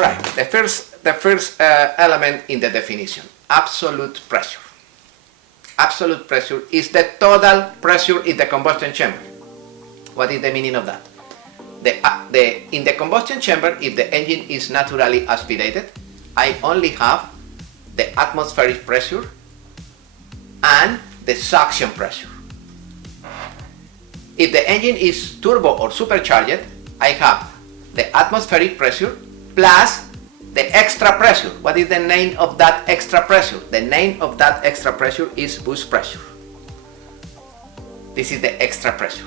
All right, the first element in the definition, absolute pressure. Absolute pressure is the total pressure in the combustion chamber. What is the meaning of that? In the combustion chamber, if the engine is naturally aspirated, I only have the atmospheric pressure and the suction pressure. If the engine is turbo or supercharged, I have the atmospheric pressure plus the extra pressure. What is the name of that extra pressure? The name of that extra pressure is boost pressure. This is the extra pressure.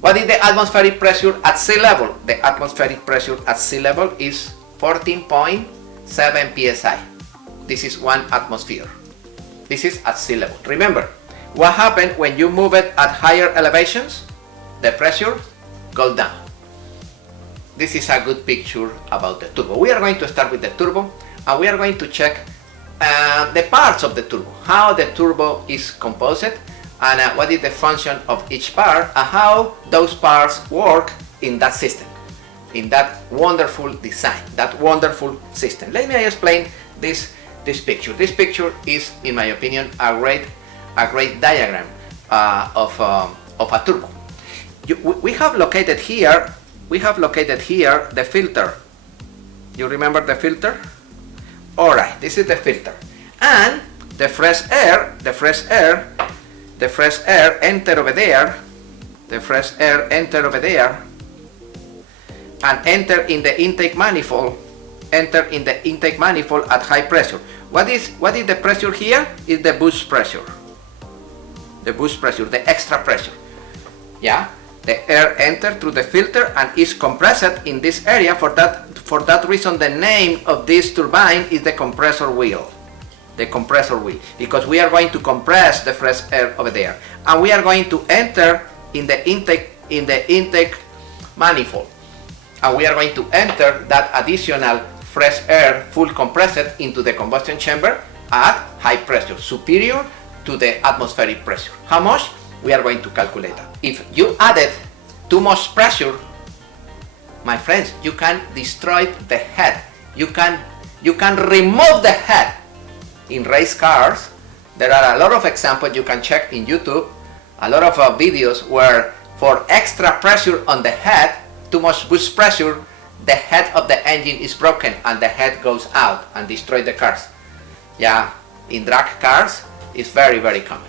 What is the atmospheric pressure at sea level? The atmospheric pressure at sea level is 14.7 psi. This is 1 atmosphere. This is at sea level. Remember, what happens when you move it at higher elevations? The pressure goes down. This is a good picture about the turbo. We are going to start with the turbo, and we are going to check the parts of the turbo, how the turbo is composed, and what is the function of each part, and how those parts work in that system, in that wonderful design, that wonderful system. Let me explain this picture. This picture is, in my opinion, a great diagram of a turbo. We have located here the filter. You remember the filter? Alright, this is the filter. And the fresh air enter over there. The fresh air enter over there and enter in the intake manifold. Enter in the intake manifold at high pressure. What is the pressure here? Is the boost pressure. The boost pressure, the extra pressure. Yeah? The air enters through the filter and is compressed in this area. For that reason, the name of this turbine is the compressor wheel. The compressor wheel, because we are going to compress the fresh air over there, and we are going to enter in the intake manifold, and we are going to enter that additional fresh air, full compressed, into the combustion chamber at high pressure, superior to the atmospheric pressure. How much? We are going to calculate that. If you added too much pressure, my friends, you can destroy the head. You can remove the head. In race cars, there are a lot of examples you can check in YouTube, a lot of videos where for extra pressure on the head, too much boost pressure, the head of the engine is broken and the head goes out and destroys the cars. Yeah, in drag cars, it's very, very common.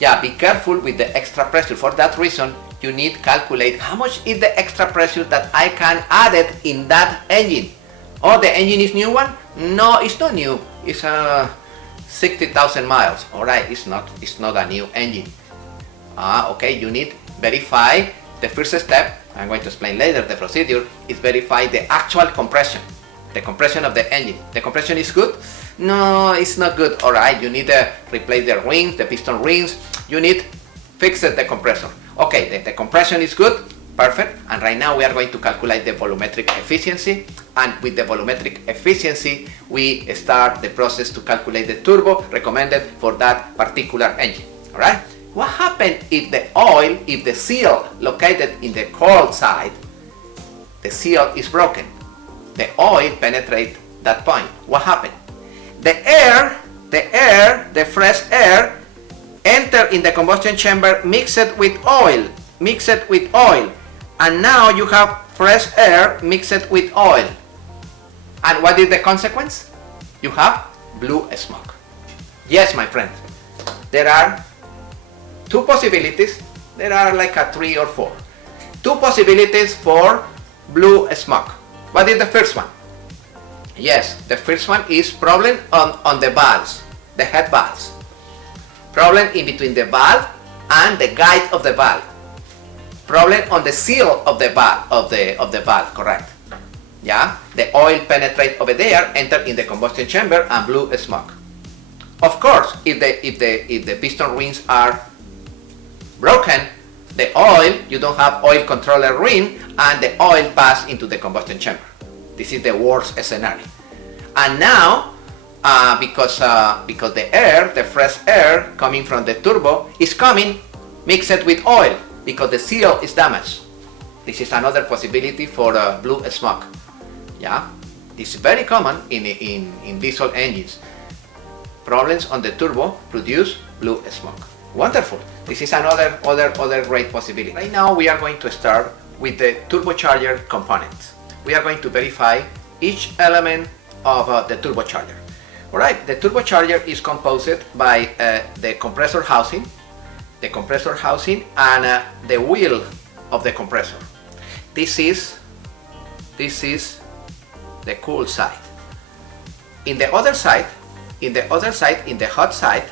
Yeah, be careful with the extra pressure. For that reason, you need to calculate how much is the extra pressure that I can add it in that engine. Oh, the engine is new one? No, it's not new. It's 60,000 miles. Alright, it's not a new engine. Okay, you need verify the first step. I'm going to explain later the procedure. Is verify the actual compression. The compression of the engine. The compression is good? No, it's not good. Alright, you need to replace the rings, the piston rings. You need fix the compressor. Okay, the compression is good, perfect. And right now we are going to calculate the volumetric efficiency. And with the volumetric efficiency, we start the process to calculate the turbo recommended for that particular engine. Alright? What happens if the oil, if the seal located in the cold side, the seal is broken? The oil penetrates that point. What happened? The fresh air enter in the combustion chamber mixed with oil, and now you have fresh air mixed with oil. And what is the consequence? You have blue smoke. Yes, my friend, there are two possibilities. There are like a 3 or 4. Two possibilities for blue smoke. What is the first one? Yes, the first one is problem on the valves, the head valves. Problem in between the valve and the guide of the valve. Problem on the seal of the valve, correct? Yeah, the oil penetrate over there, enter in the combustion chamber, and blue smoke. Of course, if the piston rings are broken, the oil, you don't have oil controller ring, and the oil pass into the combustion chamber. This is the worst scenario. And now, because the air, the fresh air coming from the turbo is coming mixed with oil because the seal is damaged. This is another possibility for blue smoke. Yeah, it's very common in diesel engines. Problems on the turbo produce blue smoke. Wonderful. This is another great possibility. Right now we are going to start with the turbocharger components. We are going to verify each element of the turbocharger. Alright, the turbocharger is composed by the compressor housing and the wheel of the compressor. This is the cool side. In the hot side,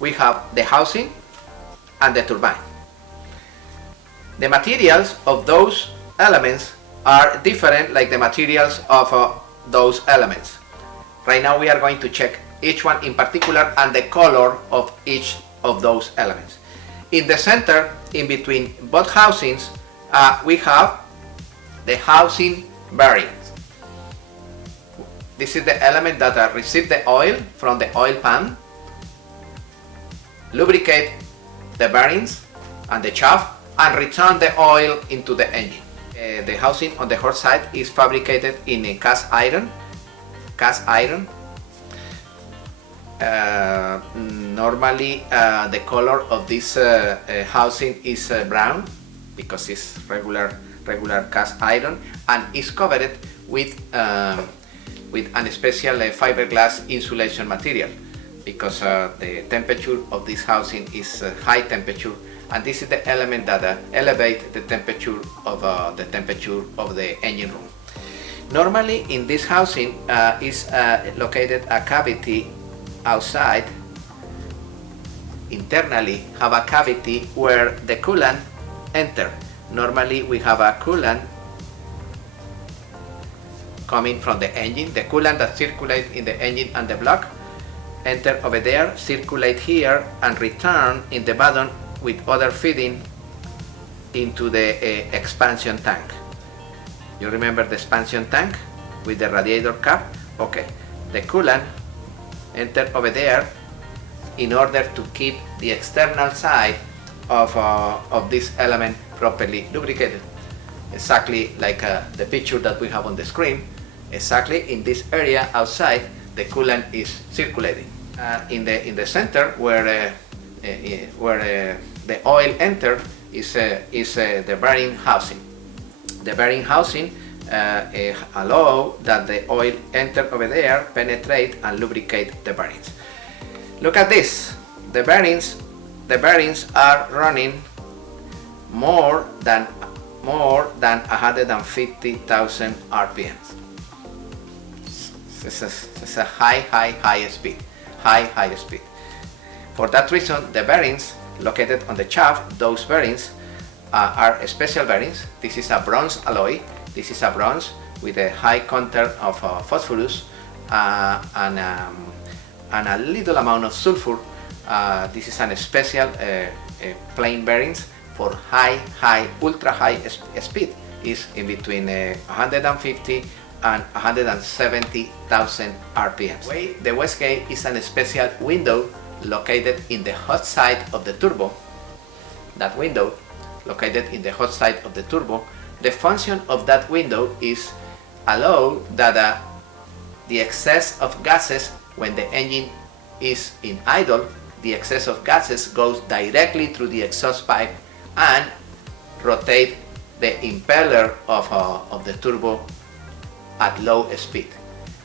we have the housing and the turbine. The materials of those elements are different like the materials of those elements. Right now we are going to check each one in particular and the color of each of those elements. In the center, in between both housings, we have the housing bearings. This is the element that receives the oil from the oil pan, lubricate the bearings and the shaft, and return the oil into the engine. The housing on the hot side is fabricated in a cast iron. Normally the color of this housing is brown because it's regular cast iron, and is covered with a special fiberglass insulation material because the temperature of this housing is high temperature, and this is the element that elevates the temperature of the engine room. Normally in this housing is located a cavity outside. Internally have a cavity where the coolant enter. Normally we have a coolant coming from the engine, the coolant that circulates in the engine and the block, enter over there, circulate here, and return in the bottom with other feeding into the expansion tank. You remember the expansion tank with the radiator cap? Okay, the coolant enter over there in order to keep the external side of this element properly lubricated. Exactly like the picture that we have on the screen. Exactly in this area outside, the coolant is circulating. In the center where the oil enter is the bearing housing. The bearing housing allow that the oil enter over there, penetrate and lubricate the bearings. Look at this. The bearings are running more than 150,000 RPMs. This is a high speed. For that reason, the bearings located on the shaft, those bearings are special bearings. This is a bronze alloy. This is a bronze with a high content of phosphorus and a little amount of sulfur. This is a special plain bearings for ultra high speed. Is in between 150 and 170,000 RPMs. The wastegate is a special window located in the hot side of the turbo. That window located in the hot side of the turbo, the function of that window is allow that the excess of gases, when the engine is in idle, the excess of gases goes directly through the exhaust pipe and rotate the impeller of the turbo at low speed.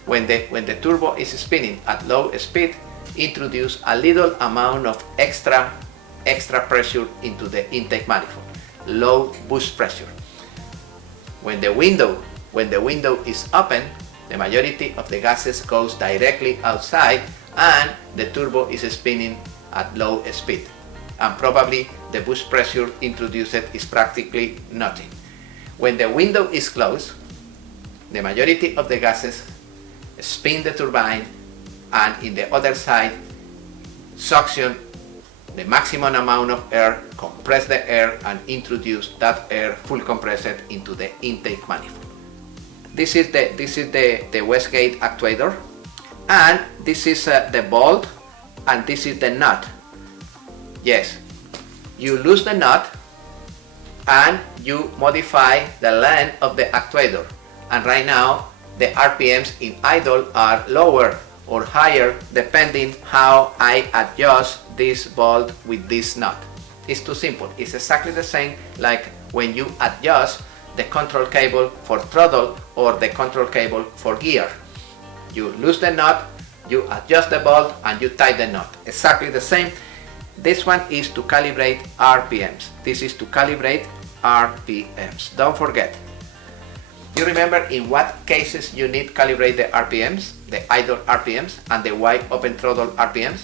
When the turbo is spinning at low speed, introduce a little amount of extra pressure into the intake manifold, low boost pressure. When the window is open, the majority of the gases goes directly outside and the turbo is spinning at low speed, and probably the boost pressure introduced is practically nothing. When the window is closed, the majority of the gases spin the turbine, and in the other side suction the maximum amount of air, compress the air, and introduce that air full compressed into the intake manifold. This is the wastegate actuator, and this is the bolt, and this is the nut. Yes, you lose the nut and you modify the length of the actuator. and right now the RPMs in idle are lower or higher depending how I adjust this bolt with this nut. It's too simple. It's exactly the same like when you adjust the control cable for throttle or the control cable for gear. You lose the nut, you adjust the bolt, and you tie the knot. Exactly the same. This one is to calibrate RPMs. This is to calibrate RPMs. Don't forget. You remember in what cases you need to calibrate the RPMs, the idle RPMs and the wide open throttle RPMs?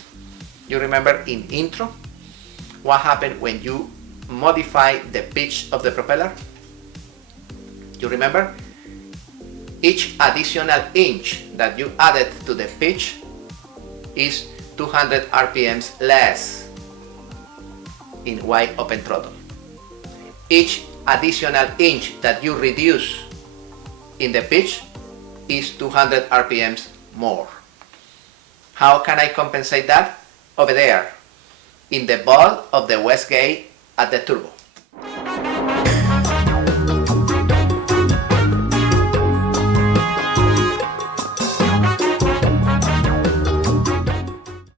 You remember in intro what happened when you modify the pitch of the propeller? You remember? Each additional inch that you added to the pitch is 200 RPMs less in wide open throttle. Each additional inch that you reduce in the pitch is 200 RPMs more. How can I compensate that? Over there, in the ball of the Wastegate at the turbo.